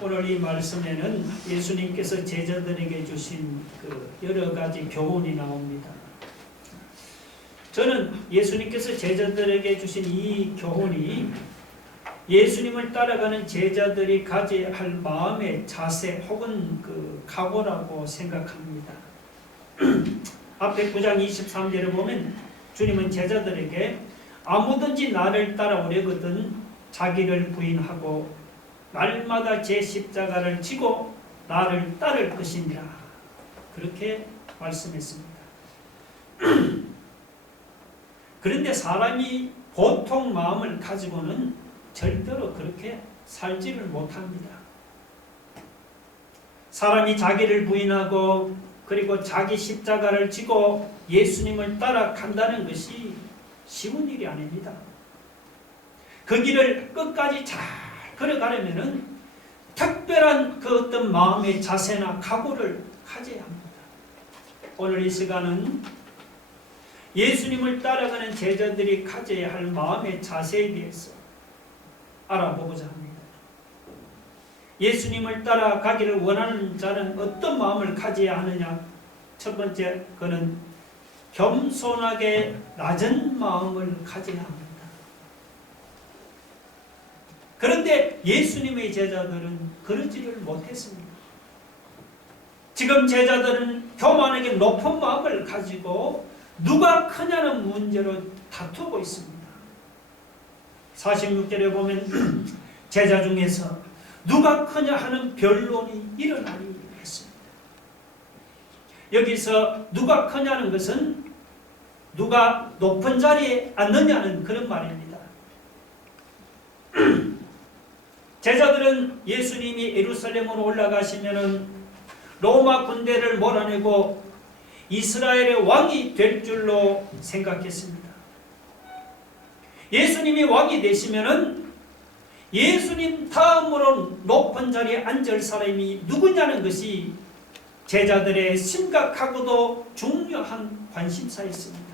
오늘 이 말씀에는 예수님께서 제자들에게 주신 그 여러 가지 교훈이 나옵니다. 저는 예수님께서 제자들에게 주신 이 교훈이 예수님을 따라가는 제자들이 가져야 할 마음의 자세 혹은 그 각오라고 생각합니다. 앞에 9장 23절에 보면 주님은 제자들에게 아무든지 나를 따라오려거든 자기를 부인하고 날마다 제 십자가를 지고 나를 따를 것이니라, 그렇게 말씀했습니다. 그런데 사람이 보통 마음을 가지고는 절대로 그렇게 살지를 못합니다. 사람이 자기를 부인하고 그리고 자기 십자가를 지고 예수님을 따라간다는 것이 쉬운 일이 아닙니다. 그 길을 끝까지 잘 걸어가려면은 특별한 그 어떤 마음의 자세나 각오를 가져야 합니다. 오늘 이 시간은 예수님을 따라가는 제자들이 가져야 할 마음의 자세에 대해서 알아보고자 합니다. 예수님을 따라가기를 원하는 자는 어떤 마음을 가져야 하느냐? 첫 번째, 그는 겸손하게 낮은 마음을 가져야 합니다. 그런데 예수님의 제자들은 그러지를 못했습니다. 지금 제자들은 교만하게 높은 마음을 가지고 누가 크냐는 문제로 다투고 있습니다. 46절에 보면 제자 중에서 누가 크냐 하는 변론이 일어나니 했습니다. 여기서 누가 크냐는 것은 누가 높은 자리에 앉느냐는 그런 말입니다. 제자들은 예수님이 예루살렘으로 올라가시면은 로마 군대를 몰아내고 이스라엘의 왕이 될 줄로 생각했습니다. 예수님이 왕이 되시면은 예수님 다음으로 높은 자리에 앉을 사람이 누구냐는 것이 제자들의 심각하고도 중요한 관심사였습니다.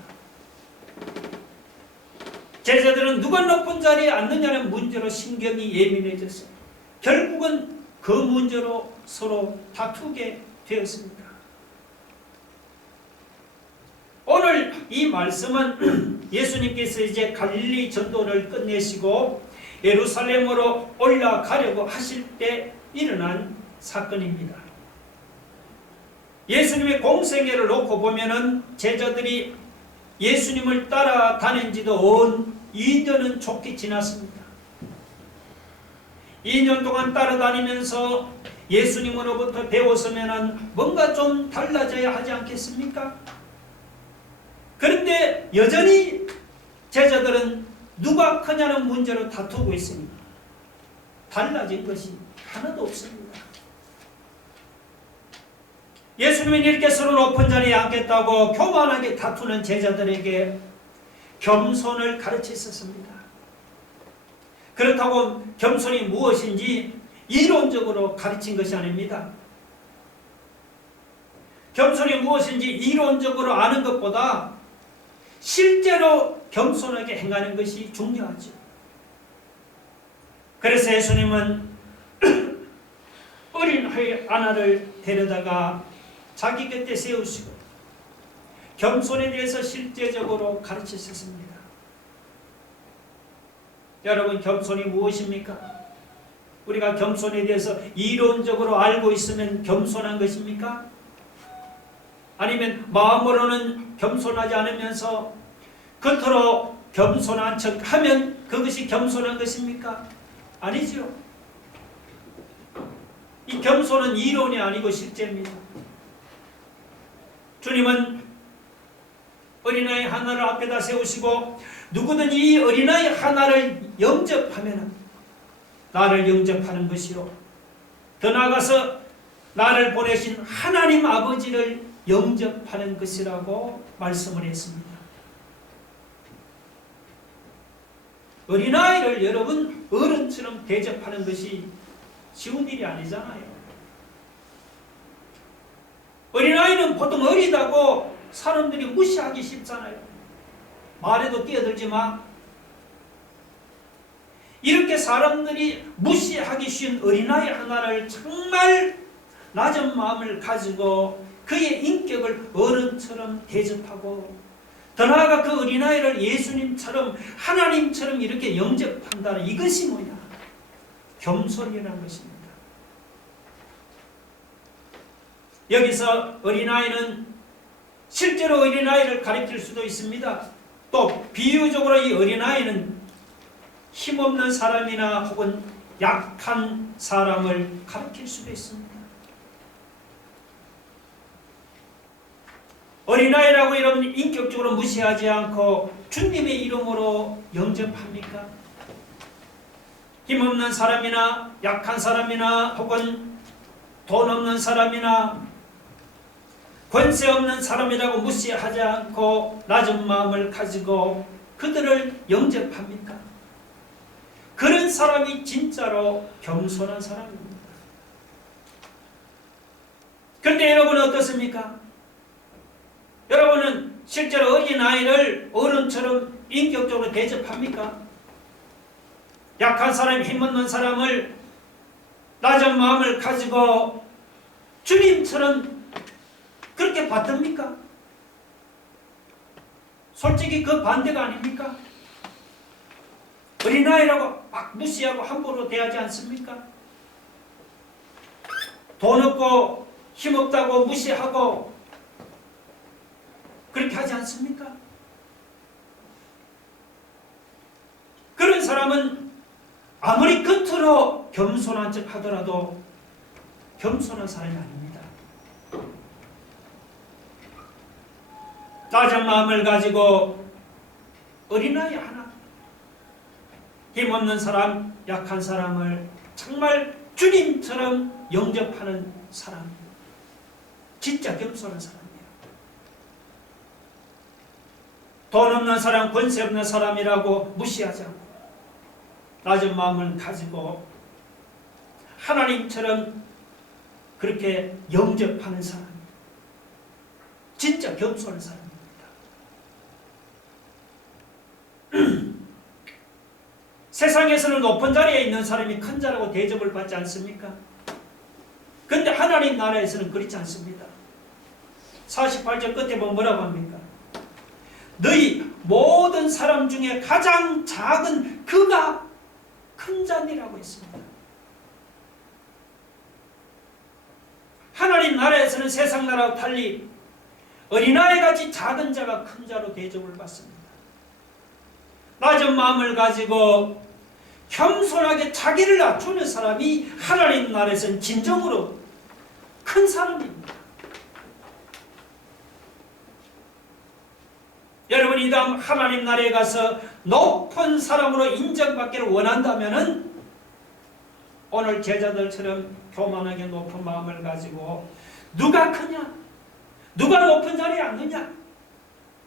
제자들은 누가 높은 자리에 앉느냐는 문제로 신경이 예민해졌어요. 결국은 그 문제로 서로 다투게 되었습니다. 오늘 이 말씀은 예수님께서 이제 갈릴리 전도를 끝내시고 예루살렘으로 올라가려고 하실 때 일어난 사건입니다. 예수님의 공생애를 놓고 보면은 제자들이 예수님을 따라다닌 지도 2년은 좋게 지났습니다. 2년 동안 따라다니면서 예수님으로부터 배웠으면은 뭔가 좀 달라져야 하지 않겠습니까? 그런데 여전히 제자들은 누가 크냐는 문제로 다투고 있습니다. 달라진 것이 하나도 없습니다. 예수님이 이렇게 서로 높은 자리에 앉겠다고 교만하게 다투는 제자들에게 겸손을 가르치셨습니다. 그렇다고 겸손이 무엇인지 이론적으로 가르친 것이 아닙니다. 겸손이 무엇인지 이론적으로 아는 것보다 실제로 겸손하게 행하는 것이 중요하죠. 그래서 예수님은 어린 아이 하나를 데려다가 자기 곁에 세우시고 겸손에 대해서 실제적으로 가르치셨습니다. 여러분, 겸손이 무엇입니까? 우리가 겸손에 대해서 이론적으로 알고 있으면 겸손한 것입니까? 아니면 마음으로는 겸손하지 않으면서 겉으로 겸손한 척 하면 그것이 겸손한 것입니까? 아니죠. 이 겸손은 이론이 아니고 실제입니다. 주님은 어린아이 하나를 앞에다 세우시고 누구든 이 어린아이 하나를 영접하면 나를 영접하는 것이요, 더 나아가서 나를 보내신 하나님 아버지를 영접하는 것이라고 말씀을 했습니다. 어린아이를 여러분 어른처럼 대접하는 것이 쉬운 일이 아니잖아요. 어린아이는 보통 어리다고 사람들이 무시하기 쉽잖아요. 말에도 끼어들지 마. 이렇게 사람들이 무시하기 쉬운 어린아이 하나를 정말 낮은 마음을 가지고 그의 인격을 어른처럼 대접하고, 더 나아가 그 어린아이를 예수님처럼 하나님처럼 이렇게 영접한다는 이것이 뭐냐? 겸손이라는 것입니다. 여기서 어린아이는 실제로 어린아이를 가리킬 수도 있습니다. 또 비유적으로 이 어린아이는 힘없는 사람이나 혹은 약한 사람을 가리킬 수도 있습니다. 어린아이라고 여러분 인격적으로 무시하지 않고 주님의 이름으로 영접합니까? 힘없는 사람이나 약한 사람이나 혹은 돈 없는 사람이나 권세 없는 사람이라고 무시하지 않고 낮은 마음을 가지고 그들을 영접합니까? 그런 사람이 진짜로 겸손한 사람입니다. 그런데 여러분은 어떻습니까? 여러분은 실제로 어린아이를 어른처럼 인격적으로 대접합니까? 약한 사람, 힘없는 사람을 낮은 마음을 가지고 주님처럼 그렇게 받듭니까? 솔직히 그 반대가 아닙니까? 어린아이라고 막 무시하고 함부로 대하지 않습니까? 돈 없고 힘없다고 무시하고 그렇게 하지 않습니까? 그런 사람은 아무리 겉으로 겸손한 척 하더라도 겸손한 사람이 아닙니다. 낮은 마음을 가지고 어린아이 하나, 힘없는 사람, 약한 사람을 정말 주님처럼 영접하는 사람, 진짜 겸손한 사람이에요. 돈 없는 사람, 권세 없는 사람이라고 무시하지 않고 낮은 마음을 가지고 하나님처럼 그렇게 영접하는 사람, 진짜 겸손한 사람입니다. 세상에서는 높은 자리에 있는 사람이 큰 자라고 대접을 받지 않습니까? 그런데 하나님 나라에서는 그렇지 않습니다. 48절 끝에 보면 뭐라고 합니까? 너희 모든 사람 중에 가장 작은 그가 큰 자니라고 했습니다. 하나님 나라에서는 세상 나라와 달리 어린아이같이 작은 자가 큰 자로 대접을 받습니다. 낮은 마음을 가지고 겸손하게 자기를 낮추는 사람이 하나님 나라에서는 진정으로 큰 사람입니다. 여러분이 다음 하나님 나라에 가서 높은 사람으로 인정받기를 원한다면 오늘 제자들처럼 교만하게 높은 마음을 가지고 누가 크냐? 누가 높은 자리에 앉느냐?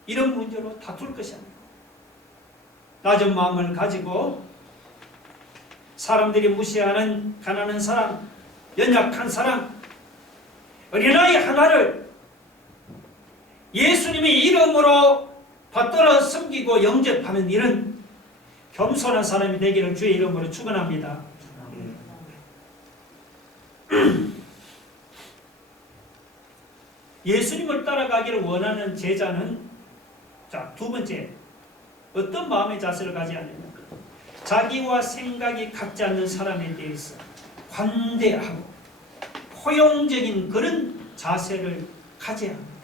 이런 문제로 다툴 것이 아니고 낮은 마음을 가지고 사람들이 무시하는 가난한 사람, 연약한 사람, 어린아이 하나를 예수님의 이름으로 받들어 섬기고 영접하는 이런 겸손한 사람이 되기를 주의 이름으로 축원합니다. 예수님을 따라가기를 원하는 제자는 자, 두 번째 어떤 마음의 자세를 가져야 하느냐? 자기와 생각이 같지 않는 사람에 대해서 관대하고 포용적인 그런 자세를 가져야 합니다.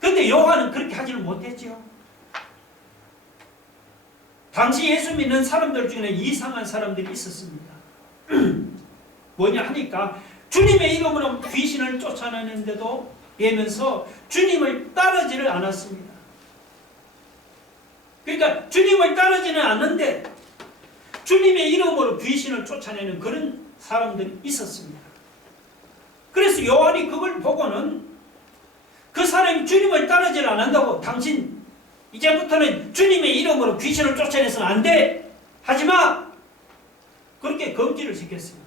그런데 요한은 그렇게 하지를 못했죠. 당시 예수 믿는 사람들 중에는 이상한 사람들이 있었습니다. 뭐냐 하니까 주님의 이름으로 귀신을 쫓아내는데도 예면서 주님을 따르지를 않았습니다. 그러니까 주님을 따르지는 않는데 주님의 이름으로 귀신을 쫓아내는 그런 사람들이 있었습니다. 그래서 요한이 그걸 보고는 그 사람이 주님을 따르지를 않는다고 당신 이제부터는 주님의 이름으로 귀신을 쫓아내서는 안 돼! 하지마! 그렇게 금지를 시켰습니다.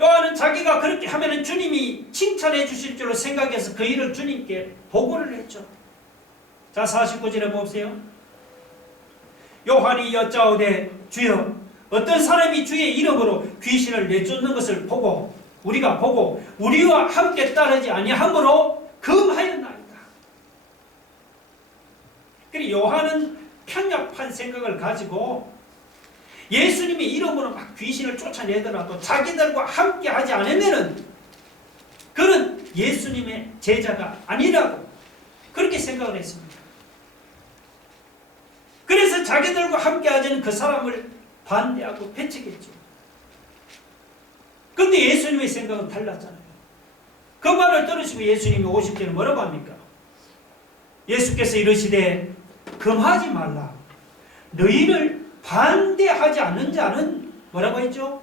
요한은 자기가 그렇게 하면 주님이 칭찬해 주실 줄로 생각해서 그 일을 주님께 보고를 했죠. 자, 49절에 보세요. 요한이 여짜오되 주여 어떤 사람이 주의 이름으로 귀신을 내쫓는 것을 보고 우리가 보고 우리와 함께 따르지 아니함으로 금하였나이다. 그리고 요한은 편협한 생각을 가지고 예수님의 이름으로 막 귀신을 쫓아내더라도 자기들과 함께 하지 않으면은 그는 예수님의 제자가 아니라고 그렇게 생각을 했습니다. 그래서 자기들과 함께 하자는 그 사람을 반대하고 배척했죠. 그런데 예수님의 생각은 달랐잖아요. 그 말을 들으시고 예수님이 50절에 뭐라고 합니까? 예수께서 이르시되 금하지 말라. 너희를 반대하지 않는 자는 뭐라고 했죠?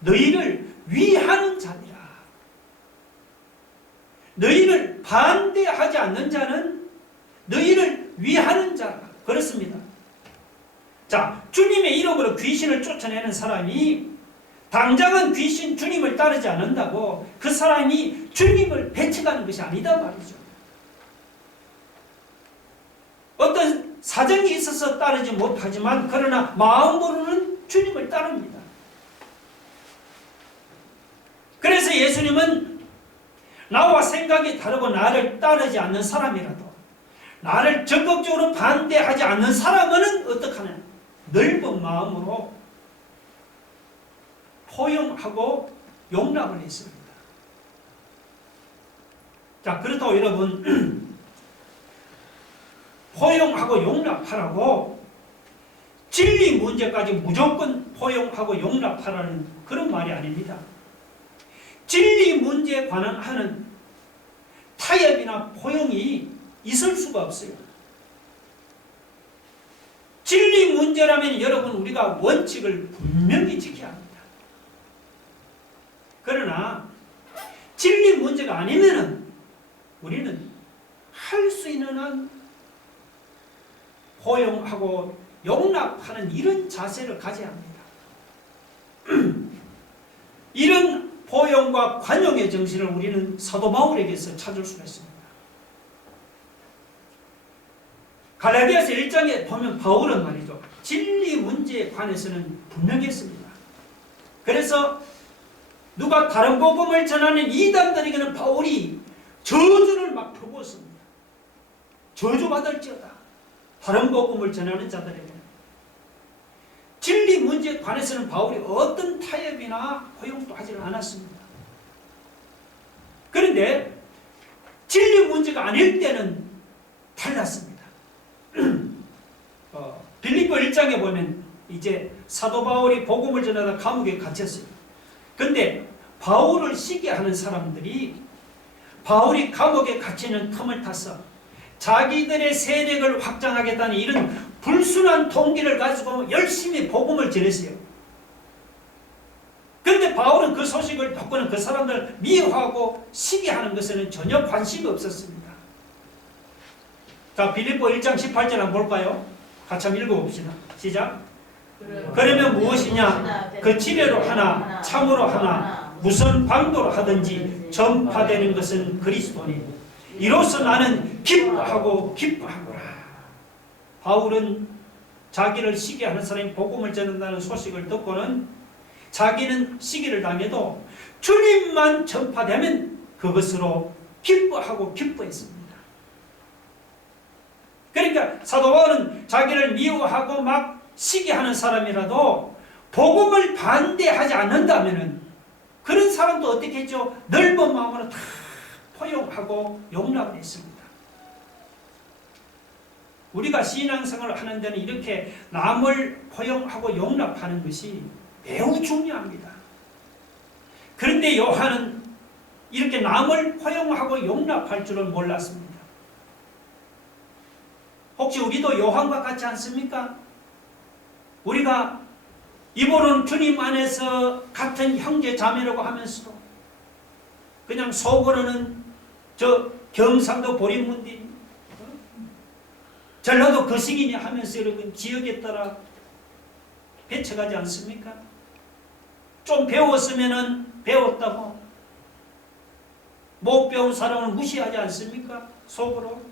너희를 위하는 자니라. 너희를 반대하지 않는 자는 너희를 위하는 자라. 그렇습니다. 자, 주님의 이름으로 귀신을 쫓아내는 사람이 당장은 귀신 주님을 따르지 않는다고 그 사람이 주님을 배척하는 것이 아니다 말이죠. 어떤 사정이 있어서 따르지 못하지만 그러나 마음으로는 주님을 따릅니다. 그래서 예수님은 나와 생각이 다르고 나를 따르지 않는 사람이라도 나를 적극적으로 반대하지 않는 사람은 어떻게 하냐? 넓은 마음으로 포용하고 용납을 했습니다. 자, 그렇다고 여러분 포용하고 용납하라고 진리 문제까지 무조건 포용하고 용납하라는 그런 말이 아닙니다. 진리 문제에 관한 하는 타협이나 포용이 있을 수가 없어요. 진리 문제라면 여러분 우리가 원칙을 분명히 지켜야 합니다. 그러나 진리 문제가 아니면은 우리는 할 수 있는 한 포용하고 용납하는 이런 자세를 가져야 합니다. 이런 포용과 관용의 정신을 우리는 사도 바울에게서 찾을 수가 있습니다. 갈라디아서 1장에 보면 바울은 말이죠. 진리 문제에 관해서는 분명했습니다. 그래서 누가 다른 복음을 전하는 이단들에게는 바울이 저주를 막 퍼부었습니다. 저주받을지어다. 다른 복음을 전하는 자들에게는. 진리 문제에 관해서는 바울이 어떤 타협이나 허용도 하지는 않았습니다. 그런데 진리 문제가 아닐 때는 달랐습니다. 빌립보 1장에 보면 이제 사도 바울이 복음을 전하다 감옥에 갇혔어요. 근데 바울을 시기하는 사람들이 바울이 감옥에 갇히는 틈을 타서 자기들의 세력을 확장하겠다는 이런 불순한 동기를 가지고 열심히 복음을 전했어요. 그런데 바울은 그 소식을 듣고는 그 사람들을 미워하고 시기하는 것에는 전혀 관심이 없었습니다. 자, 빌립보 1장 18절 한번 볼까요? 같이 한번 읽어봅시다. 시작. 그러면 무엇이냐? 그 지뢰로 하나, 참으로 하나, 무슨 방도로 하든지 전파되는 것은 그리스도니 이로써 나는 기뻐하고 기뻐하노라. 바울은 자기를 시기하는 사람이 복음을 전한다는 소식을 듣고는 자기는 시기를 당해도 주님만 전파되면 그것으로 기뻐하고 기뻐했습니다. 그러니까 사도 바울은 자기를 미워하고 막 시기하는 사람이라도 복음을 반대하지 않는다면 그런 사람도 어떻게 했죠? 넓은 마음으로 다 포용하고 용납을 했습니다. 우리가 신앙생활을 하는 데는 이렇게 남을 포용하고 용납하는 것이 매우 중요합니다. 그런데 요한은 이렇게 남을 포용하고 용납할 줄은 몰랐습니다. 혹시 우리도 요한과 같지 않습니까? 우리가 입으로는 주님 안에서 같은 형제 자매라고 하면서도 그냥 속으로는 저 경상도 보리문디 전라도 거시기니 하면서 여러분 지역에 따라 배척하지 않습니까? 좀 배웠으면은 배웠다고 못 배운 사람을 무시하지 않습니까? 속으로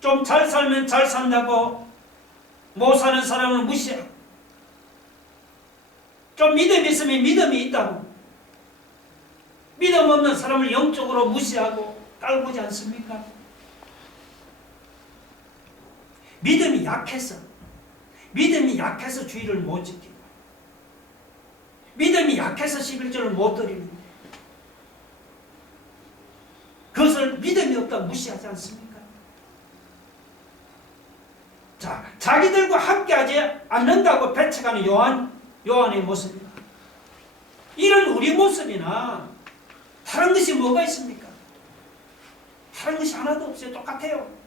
좀 잘 살면 잘 산다고 못 사는 사람을 무시하고, 좀 믿음이 있으면 믿음이 있다고, 믿음 없는 사람을 영적으로 무시하고 깔보지 않습니까? 믿음이 약해서 주의를 못 지키고, 믿음이 약해서 11조를 못 드리는, 그것을 믿음이 없다고 무시하지 않습니까? 자, 자기들과 함께하지 않는다고 배척하는 요한의 모습이나, 이런 우리 모습이나 다른 것이 뭐가 있습니까? 다른 것이 하나도 없어요. 똑같아요.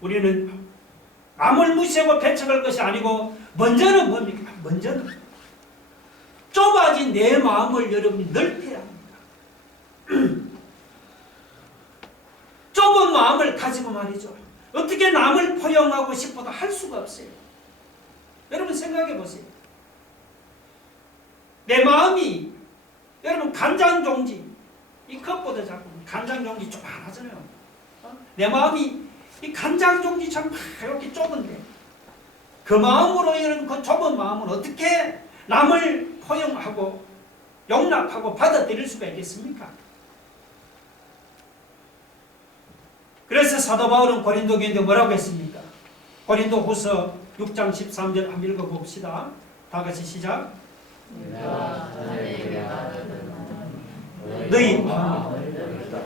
우리는 남을 무시하고 배척할 것이 아니고, 먼저는 뭡니까? 먼저는 좁아진 내 마음을 여러분이 넓혀야 합니다. 좁은 마음을 가지고 말이죠, 어떻게 남을 포용하고 싶어도 할 수가 없어요. 여러분 생각해 보세요. 내 마음이, 여러분 간장종지, 이 컵보다 작고 간장종지 조그만하잖아요. 내 마음이 이 간장종지처럼 이렇게 좁은데, 그 마음으로, 이런 그 좁은 마음을 어떻게 남을 포용하고 용납하고 받아들일 수가 있겠습니까? 그래서 사도 바울은 고린도 교인데 뭐라고 했습니까? 고린도 후서 6장 13절 한번 읽어봅시다. 다 같이 시작. 너희 마음을,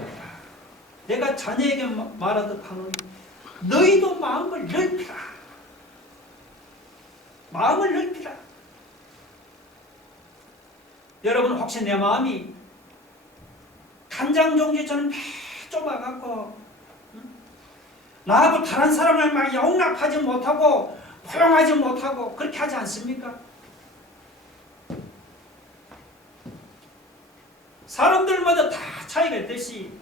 내가 자녀에게 말하듯 하노니 너희도 마음을 넓히라. 마음을 넓히라. 여러분 혹시 내 마음이 간장종지처럼 좁아갖고 나하고 다른 사람을 막 용납하지 못하고 포용하지 못하고 그렇게 하지 않습니까? 사람들마다 다 차이가 있듯이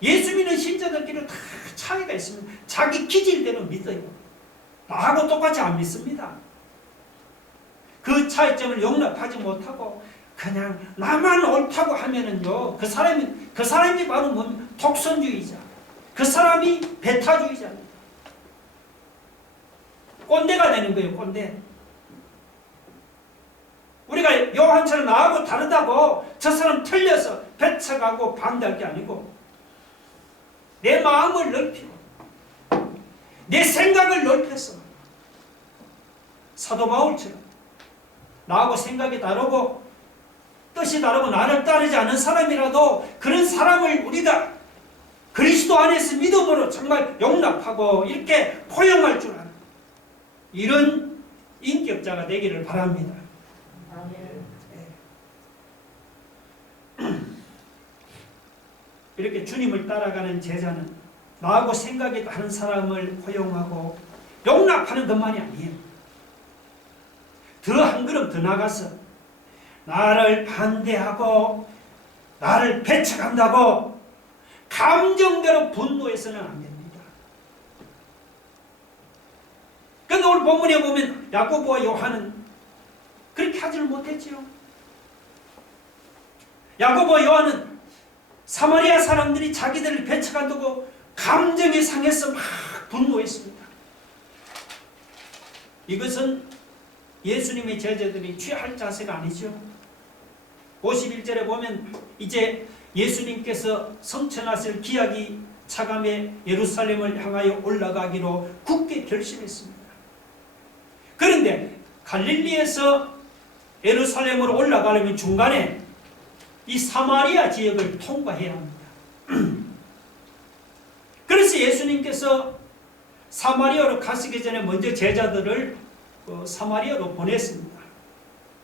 예수 믿는 신자들끼리 다 차이가 있습니다. 자기 기질대로 믿어요. 나하고 똑같이 안 믿습니다. 그 차이점을 용납하지 못하고 그냥 나만 옳다고 하면은요, 그 사람이 바로 뭡니까? 독선주의자. 그 사람이 배타주의자입니다. 꼰대가 되는 거예요, 꼰대. 우리가 요한처럼 나하고 다르다고 저 사람 틀려서 배척하고 반대할 게 아니고, 내 마음을 넓히고 내 생각을 넓혀서 사도 바울처럼 나하고 생각이 다르고 뜻이 다르고 나를 따르지 않는 사람이라도 그런 사람을 우리가 그리스도 안에서 믿음으로 정말 용납하고 이렇게 포용할 줄 아는 이런 인격자가 되기를 바랍니다. 이렇게 주님을 따라가는 제자는 나하고 생각이 다른 사람을 포용하고 용납하는 것만이 아니에요. 더 한 걸음 더 나가서 나를 반대하고 나를 배척한다고 감정대로 분노해서는 안 됩니다. 그런데 오늘 본문에 보면 야고보와 요한은 그렇게 하지를 못했지요. 야고보와 요한은 사마리아 사람들이 자기들을 배척한다고 감정이 상해서 막 분노했습니다. 이것은 예수님의 제자들이 취할 자세가 아니죠. 51절에 보면 이제 예수님께서 성천하실 기약이 차감해 예루살렘을 향하여 올라가기로 굳게 결심했습니다. 그런데 갈릴리에서 예루살렘으로 올라가려면 중간에 이 사마리아 지역을 통과해야 합니다. 그래서 예수님께서 사마리아로 가시기 전에 먼저 제자들을 사마리아로 보냈습니다.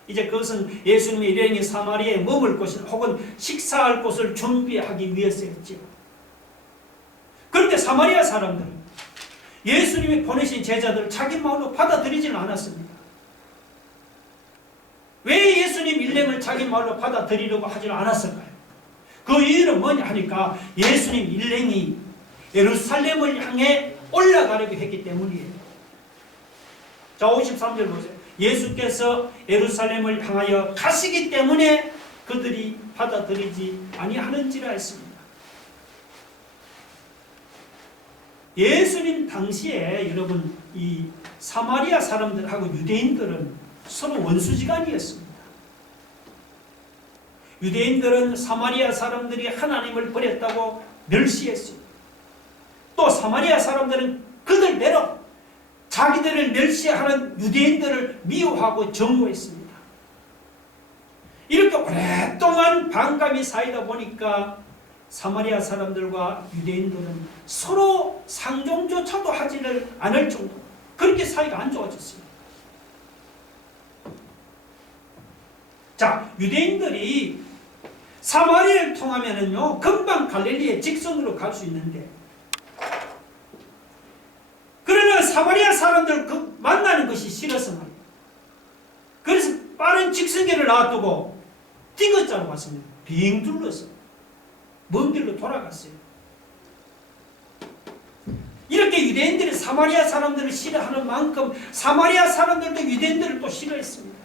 이제 그것은 예수님의 일행이 사마리아에 머물 곳을 혹은 식사할 곳을 준비하기 위해서였죠. 그런데 사마리아 사람들은 예수님이 보내신 제자들을 자기 마음으로 받아들이지는 않았습니다. 왜 예수님 일행을 자기 마음으로 받아들이려고 하지는 않았을까요? 그 이유는 뭐냐 하니까 예수님 일행이 예루살렘을 향해 올라가려고 했기 때문이에요. 자, 53절 보세요. 예수께서 예루살렘을 향하여 가시기 때문에 그들이 받아들이지 아니하는지라 했습니다. 예수님 당시에 여러분 이 사마리아 사람들하고 유대인들은 서로 원수지간이었습니다. 유대인들은 사마리아 사람들이 하나님을 버렸다고 멸시했어요. 또 사마리아 사람들은 그들대로 자기들을 멸시하는 유대인들을 미워하고 정오했습니다. 이렇게 오랫동안 반감이 쌓이다 보니까 사마리아 사람들과 유대인들은 서로 상종조차도 하지를 않을 정도로 그렇게 사이가 안 좋아졌어요. 자, 유대인들이 사마리아를 통하면은요, 금방 갈릴리의 직선으로 갈 수 있는데, 그러나 사마리아 사람들 그 만나는 것이 싫어서 말이에요. 그래서 빠른 직선길을 놔두고 띵거자로 왔습니다. 빙 둘러서 먼 길로 돌아갔어요. 이렇게 유대인들이 사마리아 사람들을 싫어하는 만큼 사마리아 사람들도 유대인들을 또 싫어했습니다.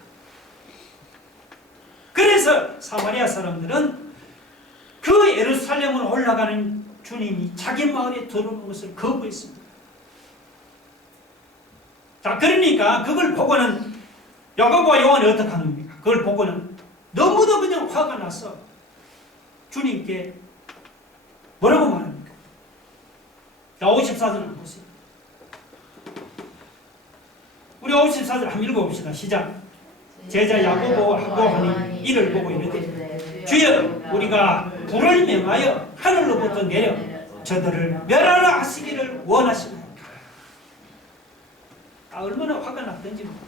그래서 사마리아 사람들은 그 예루살렘으로 올라가는 주님이 자기 마을에 들어오는 것을 거부했습니다. 자, 그러니까 그걸 보고는 야고보와 요한이 어떻게 합니까? 그걸 보고는 너무도 그냥 화가 나서 주님께 뭐라고 말합니까? 자, 54절 한번 보세요. 우리 54절 한번 읽어봅시다. 시작. 제자 야고보하고 하니 이를 보고 이르되 주여 우리가 불을 명하여 하늘로부터 내려 저들을 멸하라 하시기를 원하십니까? 얼마나 화가 났던지 모르죠.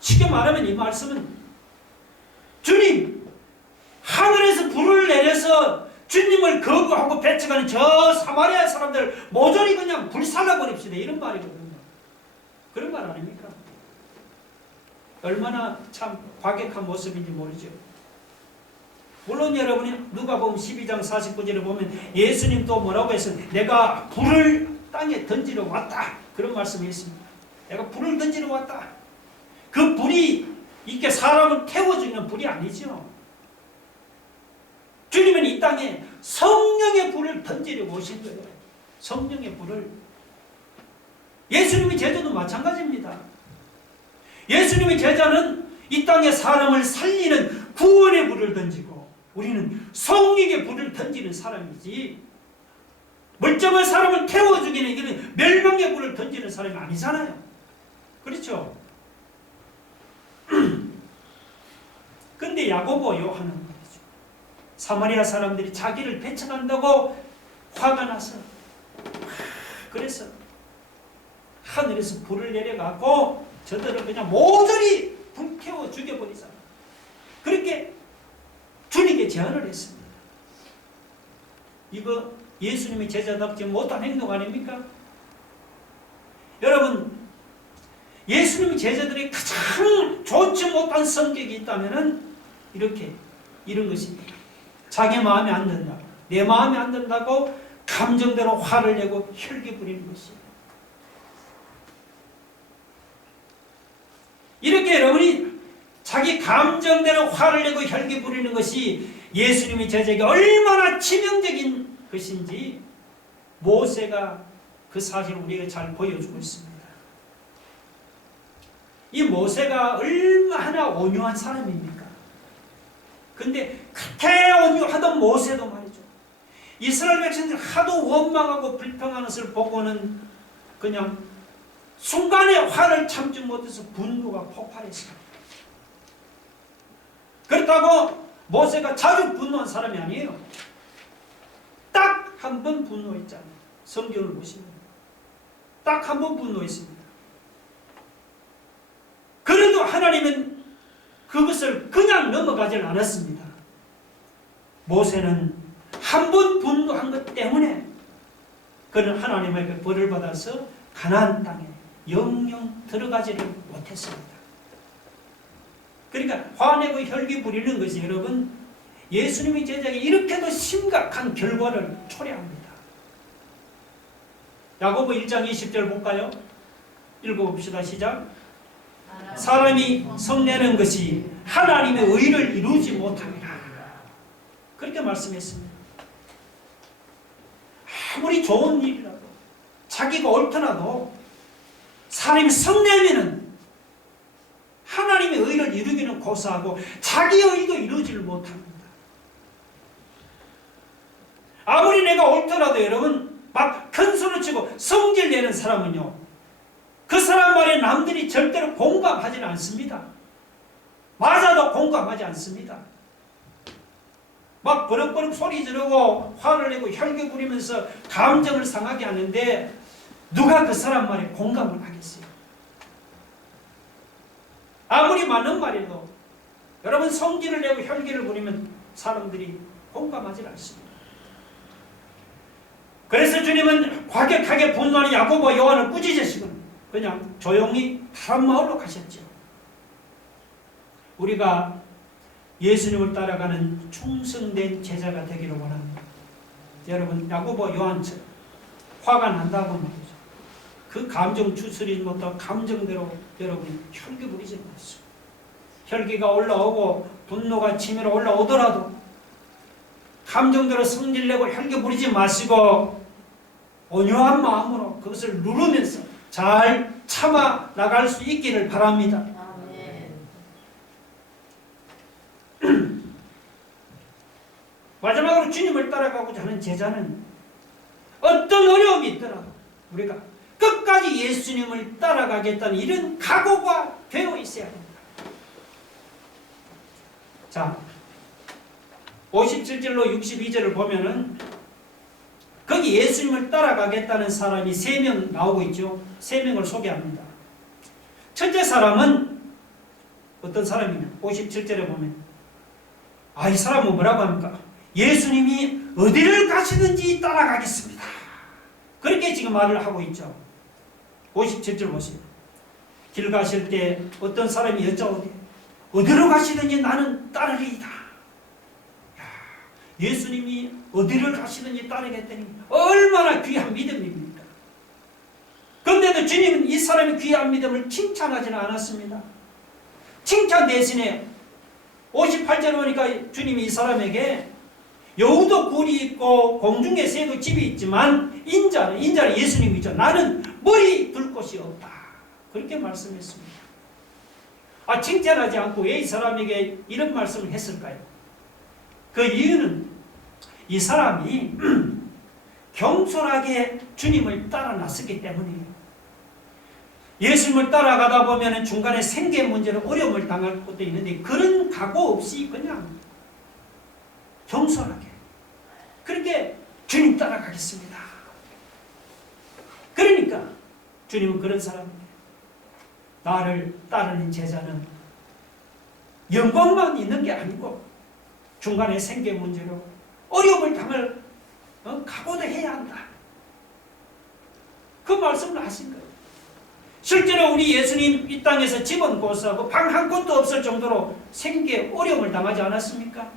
쉽게 말하면 이 말씀은 주님 하늘에서 불을 내려서 주님을 거부하고 배척하는 저 사마리아 사람들 모조리 그냥 불살라버립시다 이런 말이거든요. 그런 말 아닙니까? 얼마나 참 과격한 모습인지 모르죠. 물론 여러분이 누가복음 12장 49절에 보면 예수님도 뭐라고 했어요? 내가 불을 땅에 던지러 왔다. 그런 말씀이 있습니다. 내가 불을 던지러 왔다. 그 불이 이렇게 사람을 태워주는 불이 아니죠. 주님은 이 땅에 성령의 불을 던지려고 오신 거예요. 성령의 불을. 예수님의 제자도 마찬가지입니다. 예수님의 제자는 이 땅에 사람을 살리는 구원의 불을 던지고 우리는 성령의 불을 던지는 사람이지 멀쩡한 사람을 태워 죽이는 이런 멸망의 불을 던지는 사람이 아니잖아요. 그렇죠? 근데 야고보 요한은 말이죠. 사마리아 사람들이 자기를 배척한다고 화가 나서 그래서 하늘에서 불을 내려가고 저들을 그냥 모조리 불태워 죽여버리자. 그렇게 주님께 제안을 했습니다. 이거 예수님의 제자답지 못한 행동 아닙니까? 여러분, 예수님의 제자들이 가장 좋지 못한 성격이 있다면 이런 것입니다. 자기 마음에 안 든다고, 내 마음에 안 든다고 감정대로 화를 내고 혈기 부리는 것이에요. 이렇게 여러분이 자기 감정대로 화를 내고 혈기 부리는 것이 예수님의 제자에게 얼마나 치명적인 것인지 모세가 그 사실을 우리에게 잘 보여주고 있습니다. 이 모세가 얼마나 온유한 사람입니까? 근데 그렇게 온유하던 모세도 말이죠. 이스라엘 백성들이 하도 원망하고 불평하는 것을 보고는 그냥 순간에 화를 참지 못해서 분노가 폭발했습니다. 그렇다고 모세가 자주 분노한 사람이 아니에요. 딱 한 번 분노했잖아요. 성경을 보시면 딱 한 번 분노했습니다. 그래도 하나님은 그것을 그냥 넘어가지 않았습니다. 모세는 한 번 분노한 것 때문에 그는 하나님에게 벌을 받아서 가나안 땅에 영영 들어가지를 못했습니다. 그러니까 화내고 혈기 부리는 것이 여러분 예수님의 제자에게 이렇게도 심각한 결과를 초래합니다. 야고보 1장 20절 볼까요? 읽어봅시다. 시작. 사람이 성내는 것이 하나님의 의를 이루지 못합니다. 그렇게 말씀했습니다. 아무리 좋은 일이라도 자기가 옳더라도 사람이 성내면은 하나님의 의를 이루기는 고사하고 자기의 의도 이루지를 못합니다. 아무리 내가 옳더라도 여러분 막 큰 소리 치고 성질 내는 사람은요, 그 사람 말에 남들이 절대로 공감하지는 않습니다. 맞아도 공감하지 않습니다. 막 버럭버럭 소리 지르고 화를 내고 혈기 부리면서 감정을 상하게 하는데 누가 그 사람 말에 공감을 하겠어요? 아무리 많은 말에도 여러분 성질을 내고 혈기를 부리면 사람들이 공감하지 않습니다. 그래서 주님은 과격하게 분노하는 야고보와 요한을 꾸짖으시고 그냥 조용히 다른 마을로 가셨죠. 우리가 예수님을 따라가는 충성된 제자가 되기를 원합니다. 여러분 야고보 요한처럼 화가 난다고 말이죠. 그 감정 추스리지 못하고 감정대로 여러분이 혈기 부리지 마시고, 혈기가 올라오고 분노가 치밀어 올라오더라도 감정대로 성질내고 혈기 부리지 마시고 온유한 마음으로 그것을 누르면서 잘 참아 나갈 수 있기를 바랍니다. 마지막으로 주님을 따라가고자 하는 제자는 어떤 어려움이 있더라도 우리가 끝까지 예수님을 따라가겠다는 이런 각오가 되어 있어야 합니다. 자, 57절로 62절을 보면은 거기 예수님을 따라가겠다는 사람이 3명 나오고 있죠. 3명을 소개합니다. 첫째 사람은 어떤 사람이냐? 57절에 보면 이 사람은 뭐라고 합니까? 예수님이 어디를 가시든지 따라가겠습니다. 그렇게 지금 말을 하고 있죠. 57절 보세요. 길 가실 때 어떤 사람이 여쭤오되 어디로 가시든지 나는 따르리이다. 예수님이 어디를 가시든지 따르겠다니 얼마나 귀한 믿음입니까? 그런데도 주님은 이 사람의 귀한 믿음을 칭찬하지는 않았습니다. 칭찬 대신에 58절 보니까 주님이 이 사람에게 여우도 굴이 있고 공중에 새도 집이 있지만 인자는 예수님이죠. 나는 머리 둘 곳이 없다. 그렇게 말씀했습니다. 칭찬하지 않고 왜 이 사람에게 이런 말씀을 했을까요? 그 이유는 이 사람이 겸손하게 주님을 따라 나섰기 때문이에요. 예수님을 따라가다 보면 중간에 생계 문제로 어려움을 당할 것도 있는데 그런 각오 없이 그냥 겸손하게 그렇게 주님 따라가겠습니다. 그러니까 주님은 그런 사람이에요. 나를 따르는 제자는 영광만 있는 게 아니고 중간에 생계 문제로 어려움을 당할 각오도 해야 한다. 그 말씀을 하신 거예요. 실제로 우리 예수님 이 땅에서 집은 고사하고 방 한 곳도 없을 정도로 생계 어려움을 당하지 않았습니까?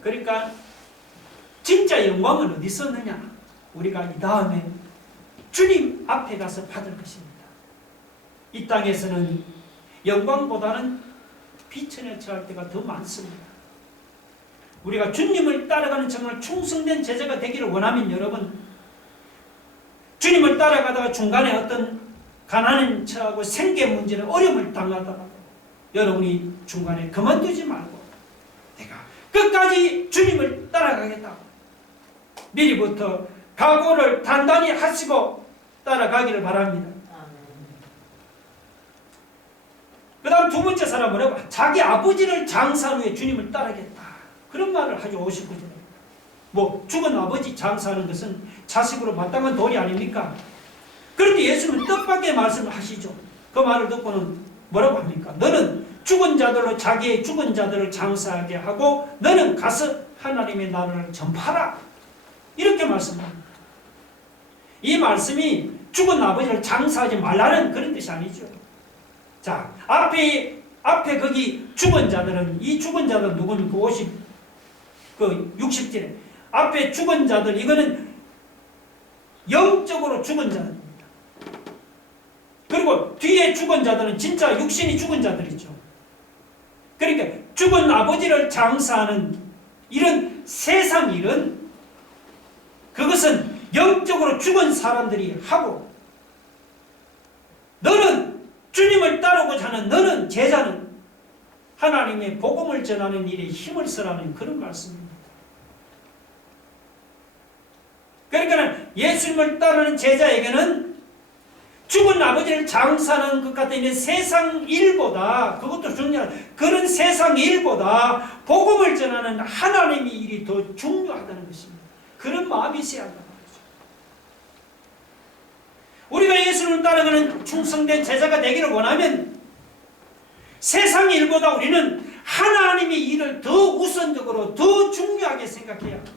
그러니까 진짜 영광은 어디 있었느냐? 우리가 이 다음에 주님 앞에 가서 받을 것입니다. 이 땅에서는 영광보다는 비천에 처할 때가 더 많습니다. 우리가 주님을 따라가는 정말 충성된 제자가 되기를 원하면 여러분, 주님을 따라가다가 중간에 어떤 가난에 처하고 생계 문제는 어려움을 당하다가 여러분이 중간에 그만두지 말고 내가 끝까지 주님을 따라가겠다고 미리부터 각오를 단단히 하시고 따라가기를 바랍니다. 그 다음 두 번째 사람은 뭐라고? 자기 아버지를 장사한 후에 주님을 따르겠다. 그런 말을 하죠. 59절에. 죽은 아버지 장사하는 것은 자식으로 마땅한 도리 아닙니까? 그런데 예수님은 뜻밖의 말씀을 하시죠. 그 말을 듣고는 뭐라고 합니까? 너는 죽은 자들로 자기의 죽은 자들을 장사하게 하고 너는 가서 하나님의 나라를 전파하라. 이렇게 말씀합니다. 이 말씀이 죽은 아버지를 장사하지 말라는 그런 뜻이 아니죠. 자, 앞에 거기 죽은 자들은, 이 죽은 자들은 누굽니까? 60절에. 앞에 죽은 자들, 이거는 영적으로 죽은 자들입니다. 그리고 뒤에 죽은 자들은 진짜 육신이 죽은 자들이죠. 그러니까 죽은 아버지를 장사하는 이런 세상 일은 그것은 영적으로 죽은 사람들이 하고, 너는 주님을 따르고자 하는 너는 제자는 하나님의 복음을 전하는 일에 힘을 쓰라는 그런 말씀입니다. 그러니까 예수님을 따르는 제자에게는 죽은 아버지를 장사하는 것 같은 이 세상 일보다, 그것도 중요한 그런 세상 일보다 복음을 전하는 하나님의 일이 더 중요하다는 것입니다. 그런 마음이 있어야 한다는 거죠. 우리가 예수님을 따라가는 충성된 제자가 되기를 원하면 세상 일보다 우리는 하나님의 일을 더 우선적으로 더 중요하게 생각해야 합니다.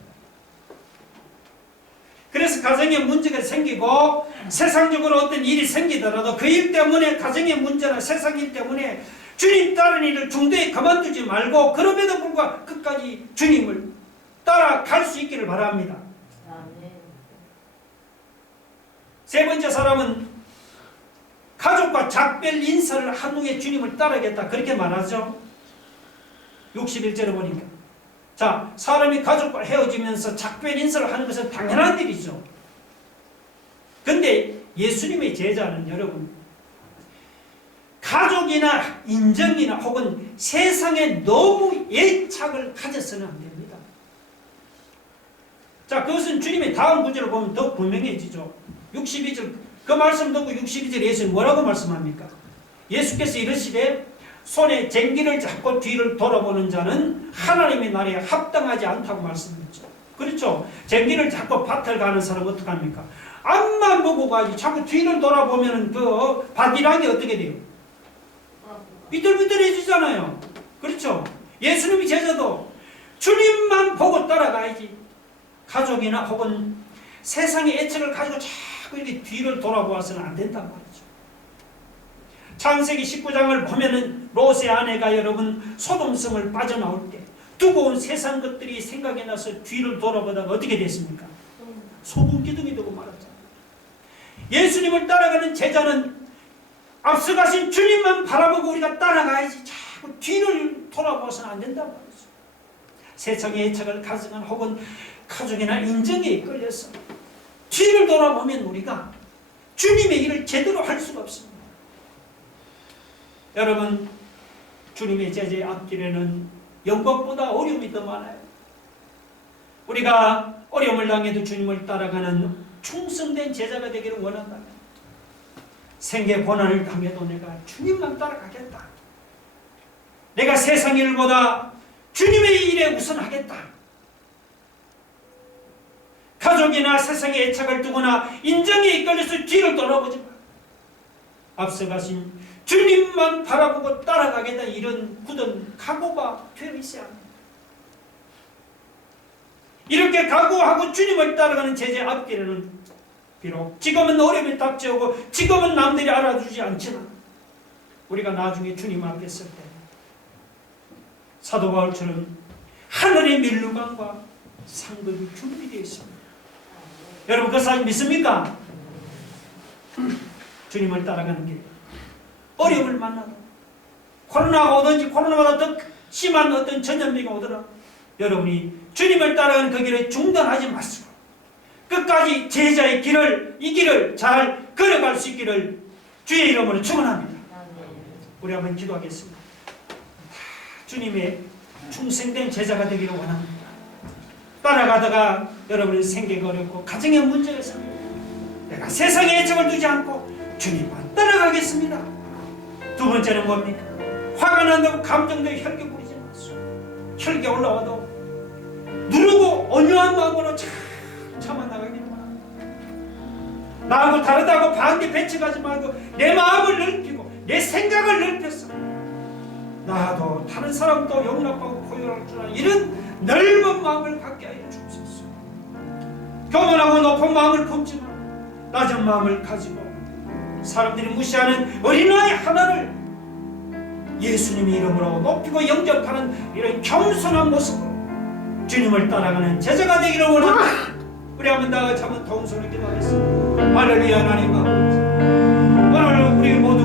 그래서 가정에 문제가 생기고 세상적으로 어떤 일이 생기더라도 그 일 때문에, 가정의 문제나 세상 일 때문에 주님 따르는 일을 중도에 그만두지 말고 그럼에도 불구하고 끝까지 주님을 따라갈 수 있기를 바랍니다. 세 번째 사람은 가족과 작별 인사를 한 후에 주님을 따르겠다, 그렇게 말하죠. 61절에 보니까, 자, 사람이 가족과 헤어지면서 작별 인사를 하는 것은 당연한 일이죠. 근데 예수님의 제자는 여러분, 가족이나 인정이나 혹은 세상에 너무 애착을 가져서는 안 됩니다. 자, 그것은 주님의 다음 구절을 보면 더 분명해지죠. 62절, 그 말씀 듣고 62절 예수님 뭐라고 말씀합니까? 예수께서 이르시되 손에 쟁기를 잡고 뒤를 돌아보는 자는 하나님의 나라에 합당하지 않다고 말씀했죠. 그렇죠? 쟁기를 잡고 밭을 가는 사람은 어떡합니까? 앞만 보고 가지 자꾸 뒤를 돌아보면 그 밭이랑이 어떻게 돼요? 비뚤비뚤해지잖아요. 그렇죠? 예수님의 제자도 주님만 보고 따라가야지, 가족이나 혹은 세상의 애착을 가지고 자꾸 이렇게 뒤를 돌아보아서는 안 된단 말이죠. 창세기 19장을 보면은 롯의 아내가 여러분 소돔성을 빠져나올 때 두고 온 세상 것들이 생각이 나서 뒤를 돌아보다가 어떻게 됐습니까? 소금 기둥이 되고 말았잖아요. 예수님을 따라가는 제자는 앞서가신 주님만 바라보고 우리가 따라가야지 자꾸 뒤를 돌아보아서는 안 된단 말이죠. 세상의 애착을 가져간 혹은 가족이나 인정에 이끌려서 뒤를 돌아보면 우리가 주님의 일을 제대로 할 수가 없습니다. 여러분, 주님의 제자의 앞길에는 영광보다 어려움이 더 많아요. 우리가 어려움을 당해도 주님을 따라가는 충성된 제자가 되기를 원한다면 생계 고난을 당해도 내가 주님만 따라가겠다, 내가 세상 일보다 주님의 일에 우선하겠다, 가족이나 세상의 애착을 두거나 인정에 이끌려서 뒤를 돌아보지 마, 앞서가신 주님만 바라보고 따라가겠다, 이런 굳은 각오가 되어 있어야 합니다. 이렇게 각오하고 주님을 따라가는 제자의 앞길에는 비록 지금은 어려움이 닥쳐오고 지금은 남들이 알아주지 않지만 우리가 나중에 주님 앞에 설 때 사도 바울처럼 하늘의 면류관과 상급이 준비되어 있습니다. 여러분, 그 사실 믿습니까? 주님을 따라가는 길, 어려움을 만나도 코로나가 오든지 코로나보다 더 심한 어떤 전염병이 오더라도 여러분이 주님을 따라가는 그 길을 중단하지 마시고 끝까지 제자의 길을, 이 길을 잘 걸어갈 수 있기를 주의 이름으로 축원합니다. 우리 한번 기도하겠습니다. 주님의 충성된 제자가 되기를 원합니다. 따라가다가 여러분의 생계가 어렵고 가정의 문제가 생기고 내가 세상에 애착을 두지 않고 주님만 따라가겠습니다. 두 번째는 뭡니까? 화가 난다고 감정되고 혈기 부리지 마시고, 혈기 올라와도 누르고 온유한 마음으로 참아 나가기를 바랍니다. 나하고 다르다고 반대 배척하지 말고 내 마음을 넓히고 내 생각을 넓혀서 나도 다른 사람도 용납하고 포용할 줄 아는 이런 넓은 마음을 갖게 하여 주옵소서. 교만하고 높은 마음을 품지만 낮은 마음을 가지고 사람들이 무시하는 어린아이 하나를 예수님의 이름으로 높이고 영접하는 이런 겸손한 모습으로 주님을 따라가는 제자가 되기를 원합니다. 우리 한번 다 같이 한번 통성으로 기도하겠습니다. 할렐루야. 하나님 아버지, 오늘 우리 모두